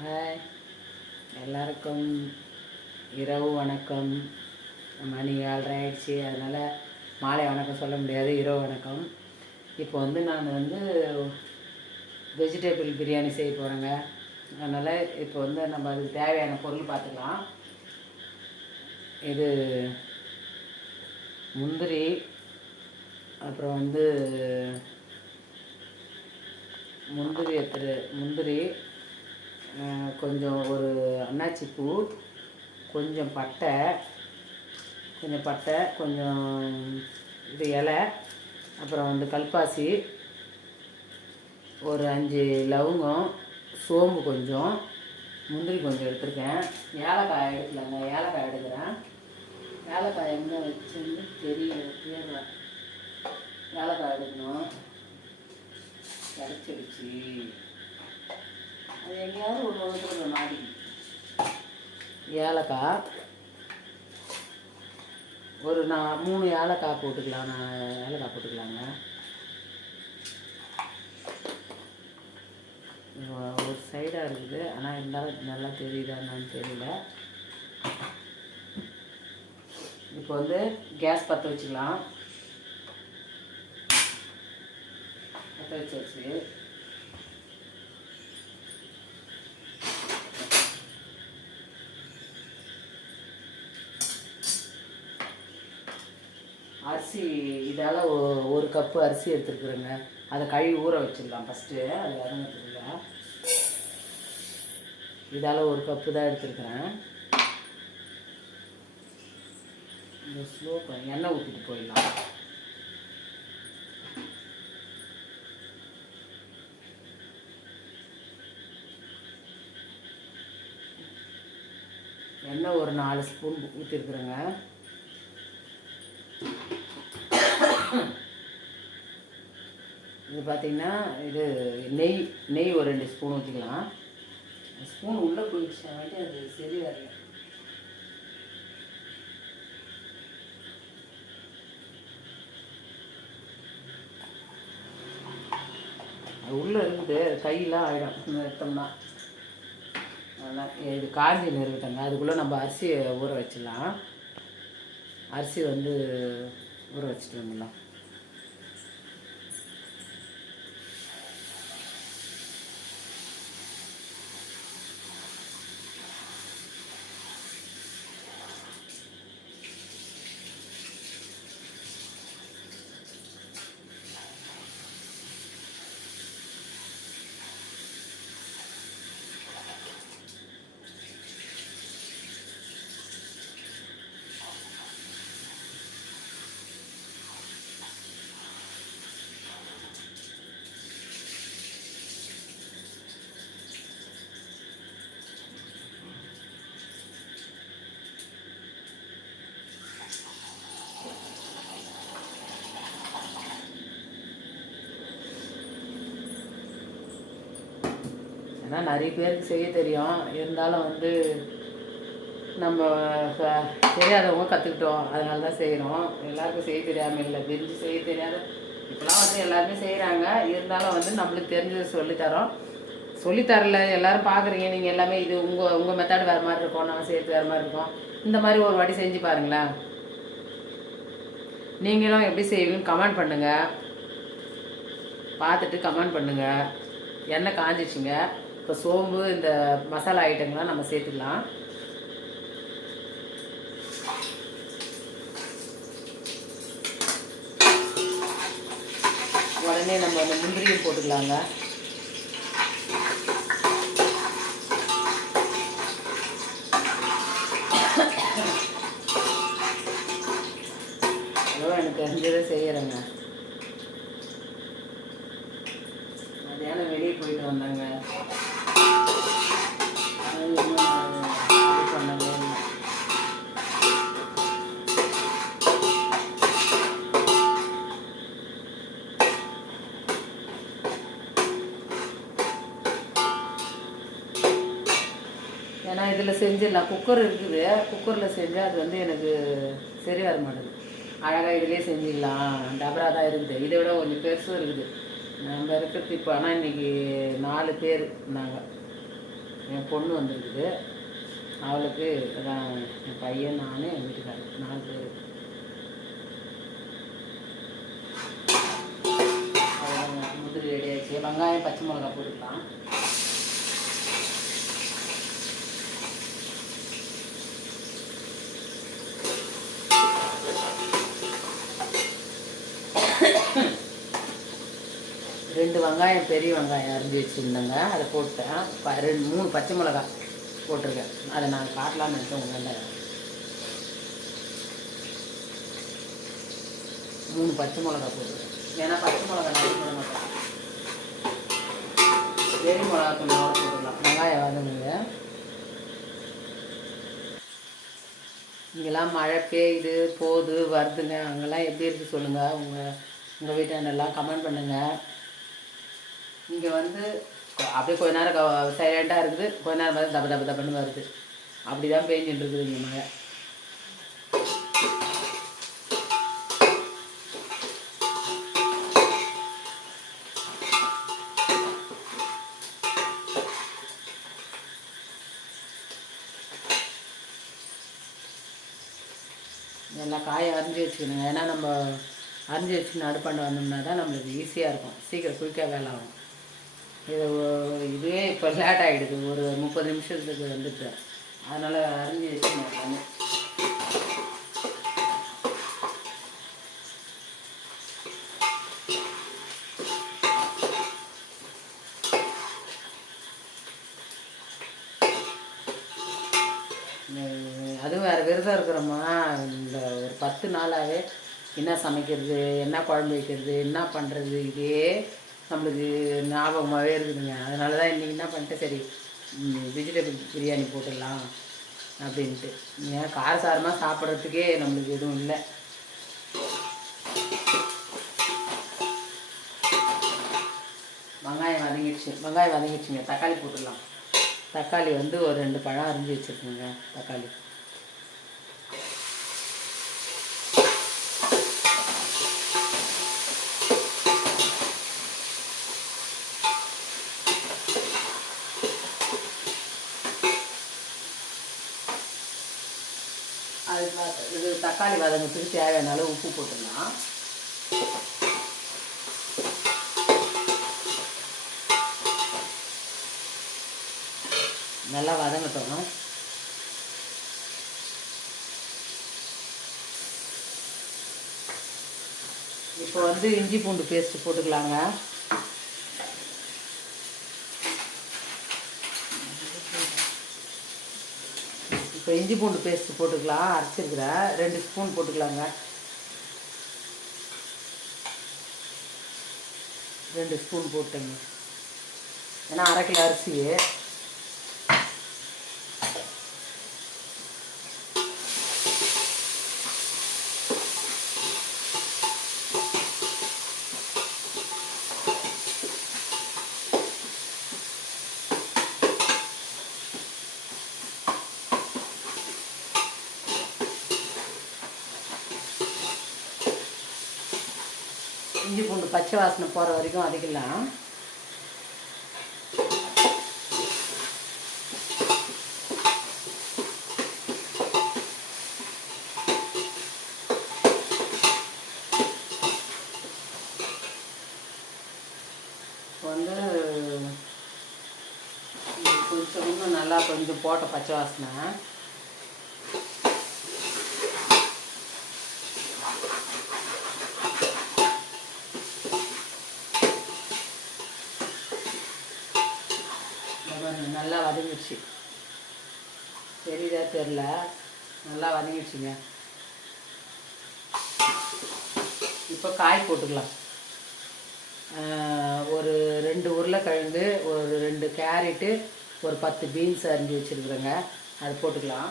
Hi, எல்லாருக்கும் இரவு வணக்கம். மணி 7:30 ஆயிடுச்சு, அதனால் மாலை வணக்கம் சொல்ல முடியாது, இரவு வணக்கம். இப்போ வந்து நான் வெஜிடபிள் பிரியாணி செய்ய போகிறேங்க. அதனால் இப்போ நம்ம அதுக்கு தேவையான பொருள் பார்த்துக்கலாம். இது முந்திரி, அப்புறம் முந்திரி கொஞ்சம் ஒரு அன்னாச்சி பூ, கொஞ்சம் பட்டை, கொஞ்சம் இது இலை, அப்புறம் கல்பாசி, ஒரு 5 லவங்கம், சோம்பு கொஞ்சம், முந்திரி கொஞ்சம் எடுத்துருக்கேன். ஏலக்காய் எடுக்கலாங்க, ஏலக்காய் எடுக்கிறேன். ஏலக்காய் எங்கே வச்சுன்னு தெரியல, ஏலக்காய் எடுக்கணும். கிடச்சிடுச்சு, அது எங்கேயாவது ஒரு ஒன்று மாடி. ஏலக்காய் ஒரு 3 ஏலக்காய் போட்டுக்கலாம். ஏலக்காய் போட்டுக்கலாங்க. ஒரு சைடாக இருக்குது, ஆனால் இருந்தாலும் நல்லா தெரியுதான்னு தெரியல. இப்போ கேஸ் பற்ற வச்சுக்கலாம். பற்ற வச்சாச்சு. அரிசி இதால் 1 கப்பு அரிசி எடுத்துருக்குறேங்க. அதை கழுவி ஊற வச்சிடலாம் ஃபஸ்ட்டு. அது இறங்கிறதுக்குள்ள இதால் 1 கப்பு தான் எடுத்துருக்குறேன். இந்த ஸ்லோ எண்ணெய் ஊற்றிட்டு போயிடலாம். எண்ணெய் ஒரு 4 ஸ்பூன் ஊற்றிருக்குறேங்க. இது பார்த்திங்கன்னா இது நெய் ஒரு 2 ஸ்பூன் ஊற்றிக்கலாம். ஸ்பூன் உள்ளே போயிடுச்சு, அது சரி வரல. அது உள்ளே இருக்குது, கையெல்லாம் ஆகிடும் எடுத்தோம்னா. அதெல்லாம் இது காஞ்சி நிறுவிட்டங்க. அதுக்குள்ளே நம்ம அரிசியை ஊற வச்சிடலாம். அரிசி ஊற வச்சுட்டு வந்துடலாம். ஏன்னா நிறைய பேருக்கு செய்ய தெரியும், இருந்தாலும் நம்ம தெரியாதவங்க கற்றுக்கிட்டோம், அதனால தான் செய்கிறோம். எல்லாருக்கும் செய்ய தெரியாமல் இல்லை, பிரிஞ்சு செய்ய தெரியாத இப்போலாம் எல்லாருமே செய்கிறாங்க. இருந்தாலும் நம்மளுக்கு தெரிஞ்சதை சொல்லித்தரோம். சொல்லித்தரல எல்லோரும் பார்க்குறீங்க, நீங்கள் எல்லாமே இது உங்கள் மெத்தட் வேறு மாதிரி இருக்கும், நம்ம செய்கிறது வேறு மாதிரி இருக்கும். இந்த மாதிரி ஒரு வாட்டி செஞ்சு பாருங்களேன். நீங்களும் எப்படி செய்வீங்கன்னு கமெண்ட் பண்ணுங்கள். பார்த்துட்டு கமெண்ட் பண்ணுங்கள். எண்ணெய் காஞ்சிடுச்சுங்க. இப்போ சோம்பு, இந்த மசாலா ஐட்டங்கள்லாம் நம்ம சேர்த்துக்கலாம். உடனே நம்ம அந்த முந்திரியும் போட்டுக்கலாங்க. எனக்கு தெரிஞ்சதை செய்கிறேங்க. மதியானம் வெளியே போயிட்டு வந்தாங்க, ஏன்னா இதில் செஞ்சிடலாம். குக்கர் இருக்குது, குக்கரில் செஞ்சால் அது எனக்கு சரி வர மாட்டேங்குது. அழகாக இதிலே செஞ்சிடலாம். டபரா தான் இருக்குது, இதை விட கொஞ்சம் பெருசும் இருக்குது நம்ம இருக்கிறது. இப்போ ஆனால் இன்றைக்கி 4 பேர் நாங்கள். என் பொண்ணு வந்துருக்குது, அவளுக்கு அதான் என் பையன், நான், என் வீட்டுக்காரர் 4 பேர். முதிரி ரெடி ஆகிடுச்சு. வெங்காயம் பச்சை மிளகா போட்டுக்கலாம். ரெண்டு வெங்காயம், பெரிய வெங்காயம் அரிஞ்சு வச்சுருந்தேங்க, அதை போட்டேன். 3 பச்சை மிளகா போட்டிருக்கேன். அதை நான் காட்டலான்னு நினச்சேன் உங்கள்கிட்ட. 3 பச்சை மிளகா போட்டிருக்கேன். ஏன்னா பச்சை மிளகா நிறைய போட மாட்டேன், பெரிய மிளகா கொஞ்சம் போட்டுக்கலாம். வெங்காயம் வதங்குங்க. இங்கெல்லாம் மழை பெய்யுது போகுது வருதுங்க. அங்கெல்லாம் எப்படி இருக்குது சொல்லுங்கள். உங்கள் வீட்டாண்டெல்லாம் கமெண்ட் பண்ணுங்கள். இங்கே வந்து அப்படியே கொஞ்ச நேரம் சைலண்ட்டாக இருக்குது, கொஞ்ச நேரம் பார்த்து தப்பு தப்பு தப்புன்னு வருது. அப்படி தான் பெஞ்சிட்டு இருக்குது இங்கே மழை. எல்லாம் காயை அரிஞ்சு வச்சுக்கணுங்க. ஏன்னா நம்ம அரிஞ்சு வச்சு நடுப்பாண்டு வந்தோம்னா தான் நம்மளுக்கு ஈஸியாக இருக்கும், சீக்கிரம் குயிக்காக வேலை ஆகும். இதுவே இப்போ லேட் ஆகிடுது, ஒரு 30 நிமிஷத்துக்கு வந்துட்டு. அதனால் அரிஞ்சு வச்சு நான் அதுவும் வேறு விரதம் இருக்கிறோமா, இந்த ஒரு 10 நாளாகவே என்ன சமைக்கிறது, என்ன குழம்பு வைக்கிறது, என்ன பண்ணுறது, இதே நம்மளுக்கு ஞாபகமாகவே இருக்குதுங்க. அதனால தான் இன்றைக்கி என்ன பண்ணிட்டு, சரி வெஜிடபிள் பிரியாணி போட்டுடலாம் அப்படின்ட்டு. ஏன் காரசாரமாக சாப்பிட்றதுக்கே நம்மளுக்கு எதுவும் இல்லை. வெங்காயம் வதங்கிடுச்சுங்க. தக்காளி போட்டுடலாம். தக்காளி வந்து ஒரு 2 பழம் அரிஞ்சு வச்சுருக்குங்க. தக்காளி இது தக்காளி வதங்கிறதுக்கு தேவையான அளவு உப்பு போட்டுடலாம். நல்லா வதங்கட்டும். இப்போ வந்து இஞ்சி பூண்டு பேஸ்ட்டு போட்டுக்கலாங்க. இப்போ இஞ்சி பூண்டு பேஸ்ட்டு போட்டுக்கலாம். அரைச்சிருக்கிறேன், 2 ஸ்பூன் போட்டுக்கலாங்க. 2 ஸ்பூன் போட்டுங்க. ஏன்னா 1/2 கிலோ அரிசி. இஞ்சி பூண்டு பச்சை வாசனை போகிற வரைக்கும் வதக்கிடலாம். வந்து கொஞ்சம் இன்னும் நல்லா கொஞ்சம் போட்ட பச்சை வாசனை. நல்லா வதங்கிடுச்சு, தெரியுதா தெரில, நல்லா வதங்கிடுச்சுங்க. இப்போ காய் போட்டுக்கலாம். ஒரு 2 உருளைக்கிழங்கு, ஒரு 2 கேரட்டு, ஒரு 10 பீன்ஸ் அரிஞ்சு வச்சுருக்குறேங்க, அது போட்டுக்கலாம்.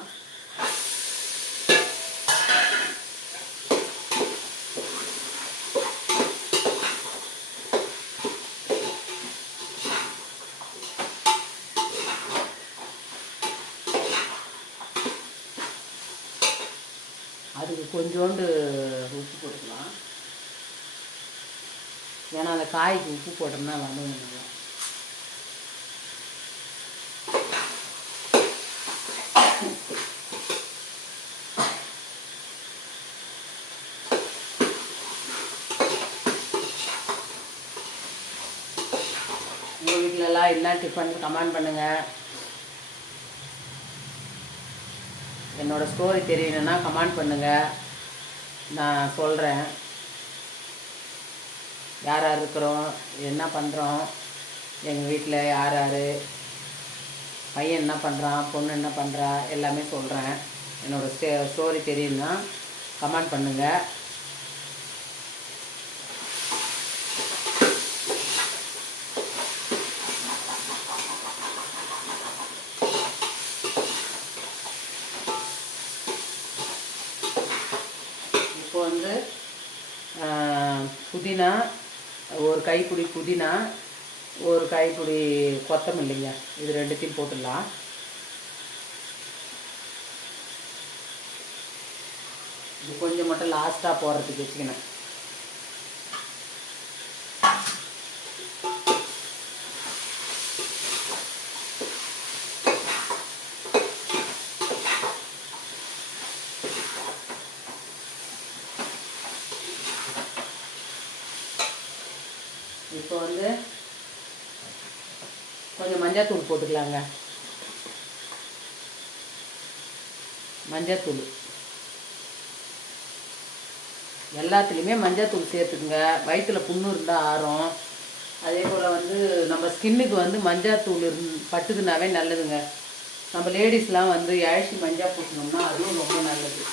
அதுக்கு கொஞ்சோண்டு உப்பு போட்டுக்கலாம். ஏன்னா அந்த காய்க்கு உப்பு போட்டோம்னா வதங்கணும். என்ன டிஃபன் கமெண்ட் பண்ணுங்கள். என்னோடய ஸ்டோரி தெரியணுன்னா கமெண்ட் பண்ணுங்கள், நான் சொல்கிறேன். யார் யார் இருக்கிறோம், என்ன பண்ணுறோம், எங்கள் வீட்டில் யார் யார், பையன் என்ன பண்ணுறான், பொண்ணு என்ன பண்ணுறா, எல்லாமே சொல்கிறேன். என்னோடய ஸ்டோரி தெரியும்னா கமெண்ட் பண்ணுங்கள். இப்போ வந்து புதினா, ஒரு கைப்பிடி புதினா, ஒரு கைப்பிடி கொத்தமல்லிங்க, இது ரெண்டுத்தையும் போட்டுடலாம். இது கொஞ்சம் மட்டும் லாஸ்ட்டாக போடுறதுக்கு வச்சுக்கணும். இப்போ வந்து கொஞ்சம் மஞ்சள்தூள் போட்டுக்கலாங்க. மஞ்சள்தூள் எல்லாத்துலேயுமே மஞ்சள்தூள் சேர்த்துக்குங்க. வயிற்றில் புண்ணு இருந்தால் ஆறும். அதே போல் வந்து நம்ம ஸ்கின்னுக்கு வந்து மஞ்சள்தூள் பட்டுக்குனாவே நல்லதுங்க. நம்ம லேடிஸ்லாம் வந்து இழச்சி மஞ்சள் பூசணும்னா அதுவும் ரொம்ப நல்லது.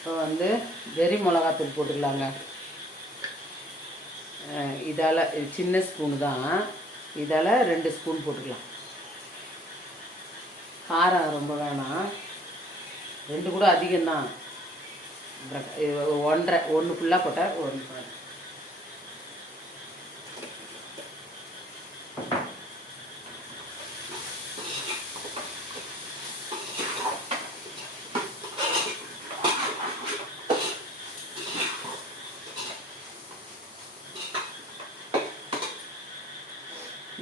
இப்போ வந்து வெறி மிளகாத்தூள் போட்டுக்கலாங்க. இதால் சின்ன ஸ்பூனு தான், இதால் 2 ஸ்பூன் போட்டுக்கலாம். காரம் ரொம்ப வேணாம், 2 கூட அதிகம்தான். 1 ஃபுல்லாக போட்டால் 1.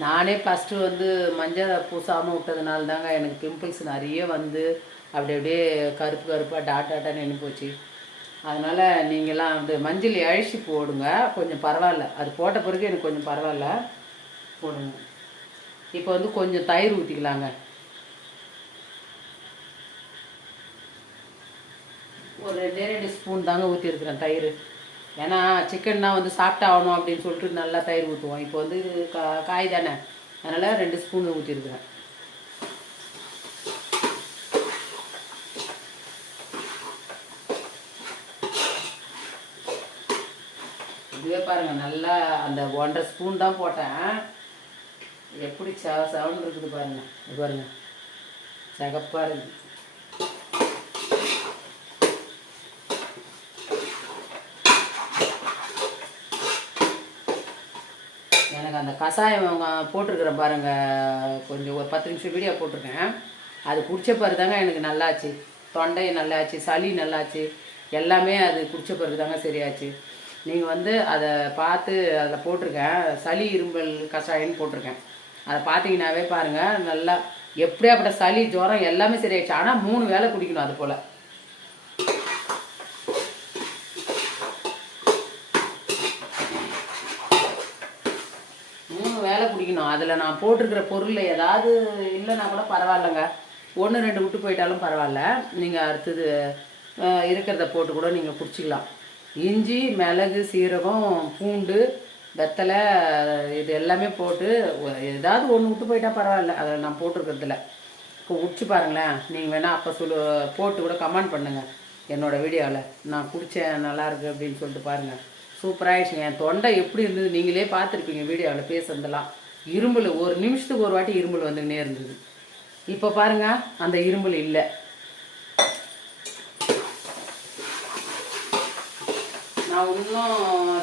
நானே ஃபஸ்ட்டு வந்து மஞ்சள் பூசாமல் விட்டதுனால தாங்க எனக்கு பிம்பிள்ஸ் நிறைய வந்து அப்படியே கருப்பு கருப்பாக டாட்டாக நின்று போச்சு. அதனால் நீங்களாம் வந்து மஞ்சள் இழச்சி போடுங்க, கொஞ்சம் பரவாயில்ல. அது போட்ட பிறகு எனக்கு கொஞ்சம் பரவாயில்ல, போடுங்க. இப்போ வந்து கொஞ்சம் தயிர் ஊற்றிக்கலாங்க. ஒரு 2 ஸ்பூன் தாங்க ஊற்றிருக்கிறேன் தயிர். ஏன்னா சிக்கன்னா வந்து சாப்பிட்டாகணும் அப்படின்னு சொல்லிட்டு நல்லா தயிர் ஊற்றுவோம். இப்போ வந்து காய் தானே, அதனால் 2 ஸ்பூன் ஊற்றிருக்கிறேன். இதுவே பாருங்கள், நல்லா அந்த 1.5 ஸ்பூன் தான் போட்டேன். எப்படி சவுண்ட் இருக்குது பாருங்கள். இது பாருங்கள், சிகப்பாக இருக்குது. எனக்கு அந்த கஷாயம் போட்டிருக்கிறேன் பாருங்கள், கொஞ்சம் ஒரு 10 நிமிஷம் வீடியோ போட்டிருக்கேன். அது குடித்த பிறகு தாங்க எனக்கு நல்லாச்சு. தொண்டை நல்லாச்சு, சளி நல்லாச்சு, எல்லாமே அது குடித்த பிறகு தாங்க சரியாச்சு. நீங்கள் வந்து அதை பார்த்து அதில் போட்டிருக்கேன், சளி இரும்பல் கஷாயம்னு போட்டிருக்கேன். அதை பார்த்தீங்கன்னாவே பாருங்கள், நல்லா எப்படியாப்பட்ட சளி ஜுரம் எல்லாமே சரியாயிடுச்சு. ஆனால் 3 வேளை குடிக்கணும். அது போல் வேலை குடிக்கணும். அதில் நான் போட்டிருக்கிற பொருளில் ஏதாவது இல்லைன்னா கூட பரவாயில்லைங்க, 1-2 விட்டு போயிட்டாலும் பரவாயில்ல. நீங்கள் அடுத்தது இருக்கிறத போட்டு கூட நீங்கள் குடிச்சிக்கலாம். இஞ்சி, மிளகு, சீரகம், பூண்டு, வெத்தலை, இது எல்லாமே போட்டு ஏதாவது ஒன்று விட்டு போயிட்டால் பரவாயில்ல. அதில் நான் போட்டிருக்கிறதுல இப்போ குடிச்சு பாருங்களேன். நீங்கள் வேணால் அப்போ போட்டு கூட கமெண்ட் பண்ணுங்கள் என்னோடய வீடியோவில். நான் குடித்தேன் நல்லாயிருக்கு அப்படின்னு சொல்லிட்டு பாருங்கள். சூப்பராகிடுச்சுங்க. என் தொண்டை எப்படி இருந்தது நீங்களே பார்த்துருப்பீங்க வீடியோவில் பேசுறதெல்லாம். இரும்பல் ஒரு நிமிஷத்துக்கு ஒரு வாட்டி இரும்பல் வந்துக்கினே இருந்தது. இப்போ பாருங்கள், அந்த இரும்பல் இல்லை. நான் இன்னும்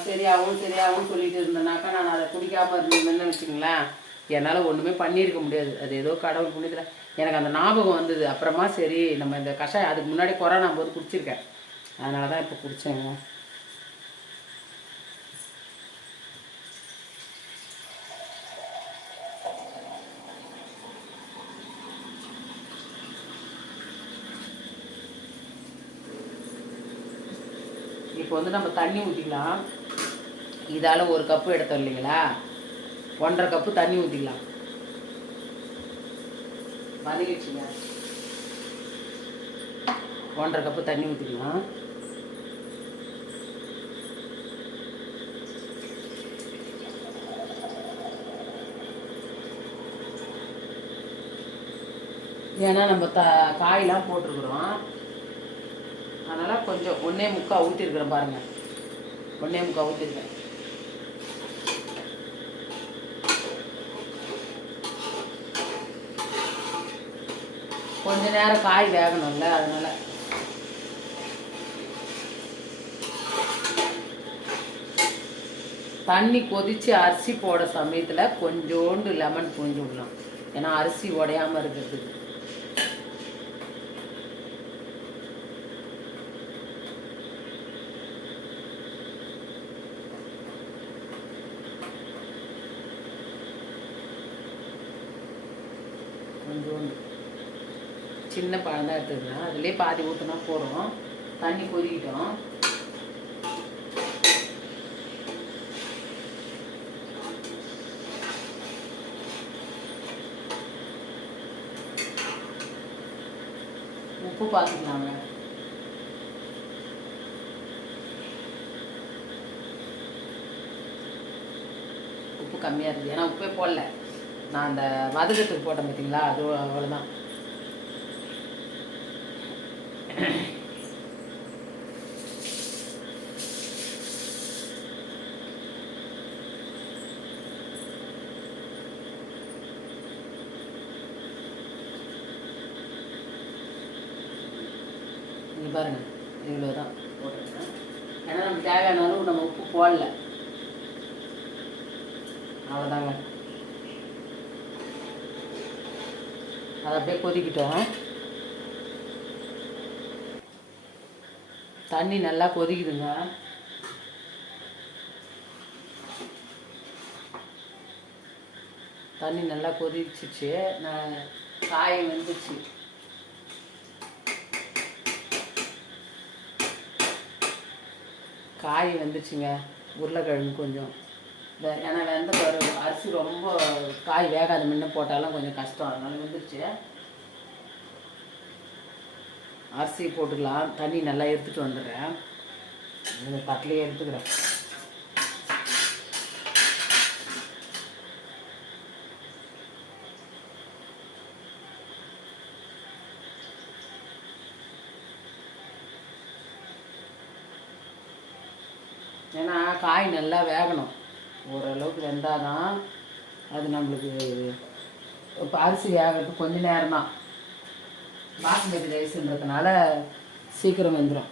சரியாகும்னு சொல்லிட்டு இருந்தேனாக்கா நான் அதை குடிக்காமல் இருந்தேன்னு வச்சுங்களேன், என்னால் ஒன்றுமே பண்ணியிருக்க முடியாது. அது ஏதோ கடவுள் புண்ணியத்தில் எனக்கு அந்த ஞாபகம் வந்தது. அப்புறமா சரி நம்ம இந்த கஷாயம் அதுக்கு முன்னாடி கொரோனா போது குடிச்சிருக்கேன், அதனால தான் இப்போ குடித்தேங்க. வந்து நம்ம தண்ணி ஊற்றிக்கலாம். இதால் 1 கப்பு எடுத்தோம் இல்லைங்களா, 1.5 கப்பு தண்ணி ஊற்றிக்கலாம். வதக்கிடுச்சுங்க. 1.5 கப்பு தண்ணி ஊற்றிக்கலாம். ஏன்னா நம்ம காயெலாம் போட்டிருக்குறோம், அதனால் கொஞ்சம் 1.25 ஊற்றிருக்கிறேன் பாருங்கள். 1.25 ஊற்றிருக்கேன். கொஞ்ச நேரம் காய் வேகணும்ல, அதனால் தண்ணி கொதித்து அரிசி போட சமயத்தில் கொஞ்சோண்டு லெமன் புழிஞ்சு விடலாம். ஏன்னா அரிசி உடையாமல் இருக்கிறதுக்கு. கொஞ்சோண்டு சின்ன பழம் தான் எடுத்துக்கலாம். அதுலேயே பாதி ஊற்றினா போகிறோம். தண்ணி கொதிக்கிட்டோம். உப்பு பார்த்துக்கலாங்க. உப்பு கம்மியாக இருக்குது, ஏன்னா உப்பே போடல. நான் அந்த வதக்கத்துக்கு போட்டேன் பார்த்தீங்களா, அது அவ்வளோதான். இங்கே பாருங்கள், இவ்வளோ தான் போட்டுருக்கேன். ஏன்னா நமக்கு தேவையான அளவு நம்ம உப்பு போடல, அவ்வளோதாங்க. அதை அப்படியே கொதிக்கிட்டோம். தண்ணி நல்லா கொதிக்குதுங்க. தண்ணி நல்லா கொதிச்சிச்சு. நான் காய் வெந்துச்சு. காய் வெந்துச்சுங்க. உருளைக்கிழங்கு கொஞ்சம் ஏன்னா வெந்த அரிசி ரொம்ப காய் வேகாத முன்ன போட்டாலும் கொஞ்சம் கஷ்டம், அதனால வெந்துருச்சு. அரிசி போட்டுக்கலாம். தண்ணி நல்லா எடுத்துகிட்டு வந்துடுறேன். இந்த தட்டிலே எடுத்துக்கிறேன். ஏன்னா காய் நல்லா வேகணும். ஓரளவுக்கு வெந்தால் தான் அது நம்மளுக்கு. இப்போ அரிசி வேகிறதுக்கு கொஞ்சம் நேரம் தான். பாஸ்மதி ரைஸ்ன்றதுனால சீக்கிரம் வெந்துடும்.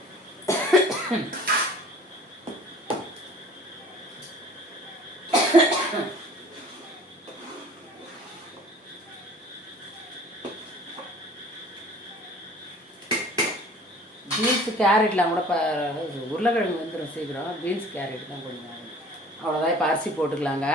பீன்ஸு கேரட்லாம் கூட உருளைக்கிழங்கு வெந்துடும் சீக்கிரம். பீன்ஸ் கேரட் தான் கொஞ்சம். அவ்வளோதான். இப்போ அரிசி போட்டுக்கலாங்க.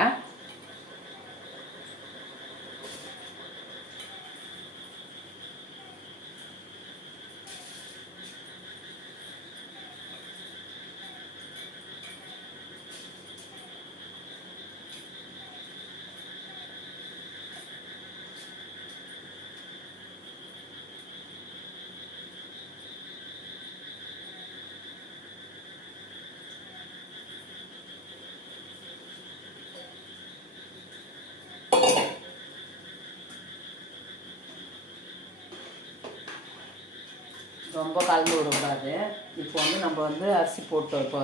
ரொம்ப கலந்து விடக்கூடாது. இப்போ வந்து நம்ம வந்து அரிசி போட்டோம். இப்போ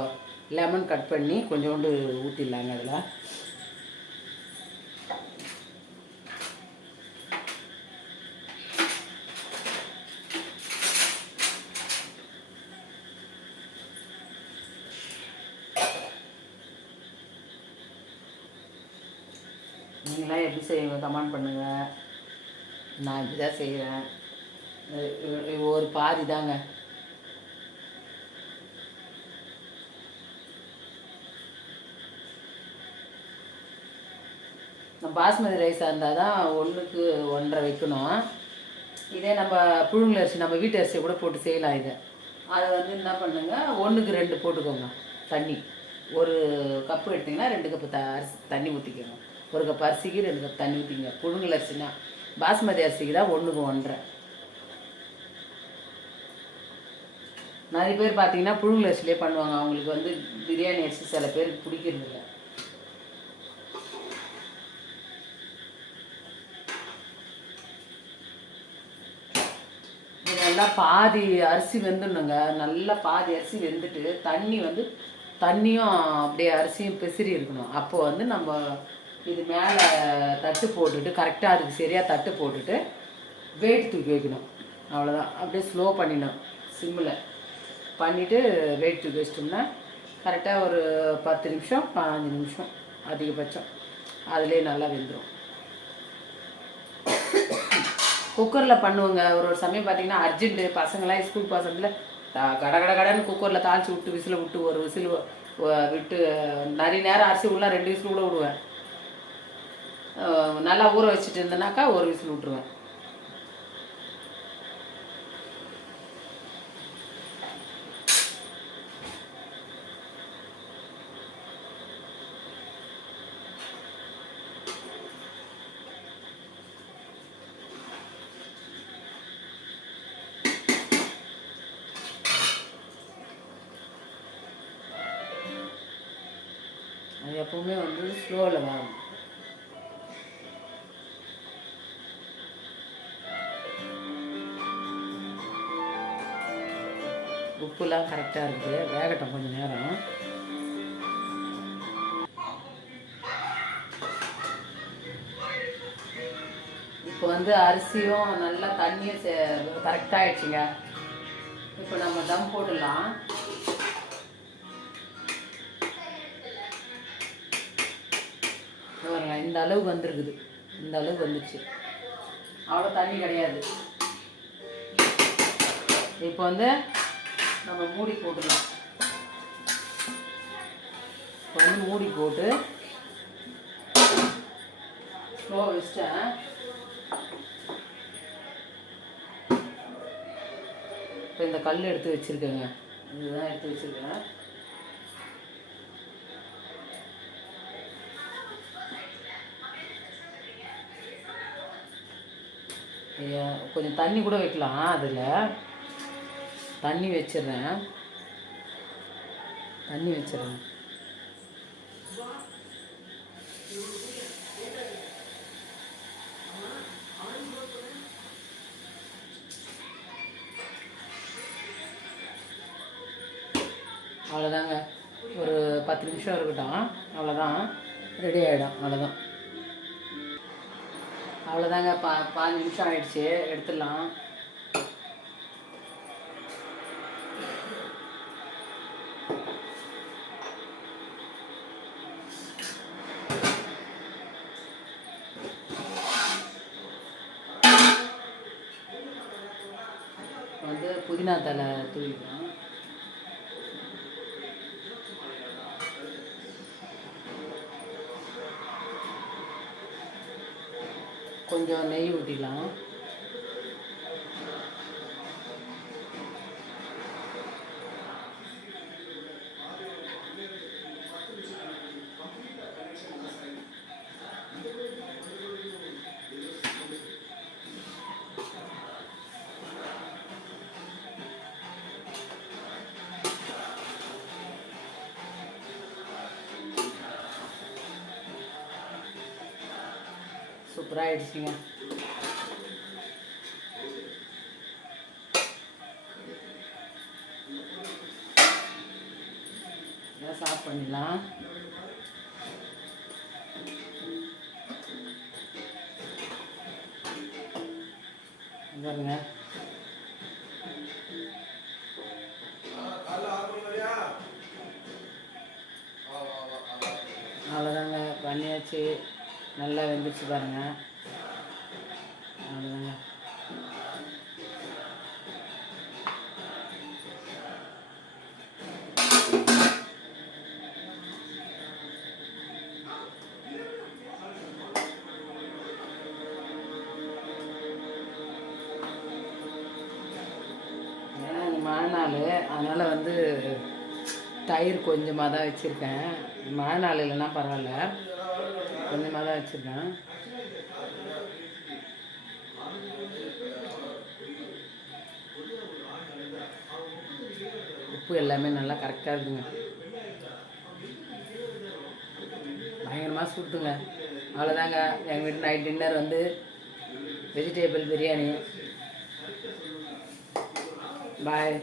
லெமன் கட் பண்ணி கொஞ்சோண்டு ஊற்றிடலாங்க அதில். நீங்களாம் எப்படி செய்வீங்க கமெண்ட் பண்ணுங்கள். நான் இப்படி தான் செய்கிறேன். ஒரு பாதி தாங்க. பாஸ்மதி ரைஸாக இருந்தால் தான் 1க்கு 1.5 வைக்கணும். இதே நம்ம புழுங்கல் அரிசி, நம்ம வீட்டு அரிசியை கூட போட்டு செய்யலாம். இதை அதை வந்து என்ன பண்ணுங்க, 1க்கு 2 போட்டுக்கோங்க தண்ணி. ஒரு கப்பு எடுத்திங்கன்னா 2 கப்பு அரிசி தண்ணி ஊற்றிக்கோங்க. ஒரு கப் அரிசிக்கு 2 கப் தண்ணி ஊற்றிங்க. புழுங்கல் அரிசினா, பாஸ்மதி அரிசிக்கு தான் 1க்கு 1.5. நிறைய பேர் பார்த்தீங்கன்னா புழுங்கல் அரிசிலே பண்ணுவாங்க. அவங்களுக்கு வந்து பிரியாணி அரிசி சில பேருக்கு பிடிக்கிறது இல்லை. நல்லா பாதி அரிசி வெந்துடணுங்க. நல்லா பாதி அரிசி வெந்துட்டு தண்ணியும் அப்படியே அரிசியும் பிசிறி இருக்கணும். அப்போது வந்து நம்ம இது மேலே தட்டு போட்டுட்டு கரெக்டாக அதுக்கு சரியாக தட்டு போட்டுட்டு வெயிட் தூக்கி வைக்கணும். அவ்வளோதான். அப்படியே ஸ்லோ பண்ணிடணும். சிம்மில் பண்ணிவிட்டு வெயிட் தூக்கி வச்சிட்டோம்னா கரெக்டாக ஒரு 10 நிமிஷம் 15 நிமிஷம் அதிகபட்சம் அதிலே நல்லா வெந்துடும். குக்கரில் பண்ணுவோங்க. ஒரு சமயம் பார்த்தீங்கன்னா அர்ஜென்ட்டு பசங்களாம் ஸ்கூல் பசங்களை கடன்னு குக்கரில் தாளித்து விட்டு விசில் விட்டு ஒரு விசில் விட்டு நிறைய நேரம் அரிசி உள்ள 2 விசில் கூட விடுவேன். நல்லா ஊற வச்சுட்டு இருந்தேனாக்கா ஒரு விசில் விட்டுருவேன். அது எப்போவுமே வந்து ஸ்லோவில் தான். உப்புலாம் கரெக்டாக இருக்குது. வேகட்டும் கொஞ்சம் நேரம். இப்போ வந்து அரிசியும் நல்லா தண்ணியும் கரெக்டாக ஆயிடுச்சுங்க. இப்போ நம்ம தம் போட்டுடலாம். இந்த அளவுக்கு வந்துருக்குது. இந்த அளவுக்கு வந்துடுச்சு. அவ்வளோ தண்ணி கிடையாது. இப்போ வந்து நம்ம மூடி போட்டுடலாம். இப்போ வந்து மூடி போட்டு ஸ்லோ வச்சிட்டேன். இப்போ இந்த கல் எடுத்து வச்சுருக்கேங்க. இதுதான் எடுத்து வச்சுருக்கேன். கொஞ்சம் தண்ணி கூட வைக்கலாம். அதில் தண்ணி வச்சிடுறேன். அவ்வளோதாங்க. ஒரு 10 நிமிஷம் இருக்கட்டும். அவ்வளோதான், ரெடி ஆகிடும். அவ்வளோதாங்க. 15 நிமிஷம் ஆயிடுச்சு. எடுத்துடலாம். வந்து புதினா தலை தூவிக்கலாம். கொஞ்சம் நெய் ஊற்றிக்கலாம். சூப்பராக ஆயிடுச்சுங்க. சாஃப் பண்ணிடலாம். பாருங்க. அவ்வளோதாங்க, பண்ணியாச்சு. நல்லா வெந்துச்சு பாருங்க. அவ்வளோதாங்க. நாள், அதனால் வந்து தயிர் கொஞ்சமாக தான் வச்சுருக்கேன். மழை நாள் இல்லைன்னா பரவாயில்ல, கொஞ்சமாக தான் வச்சுருக்கேன். உப்பு எல்லாமே நல்லா கரெக்டாக இருக்குங்க. பயங்கரமாக சுட்டுங்க. அவ்வளோதாங்க, எங்கள் வீட்டு நைட் டின்னர் வந்து வெஜிடேபிள் பிரியாணி. பாய்.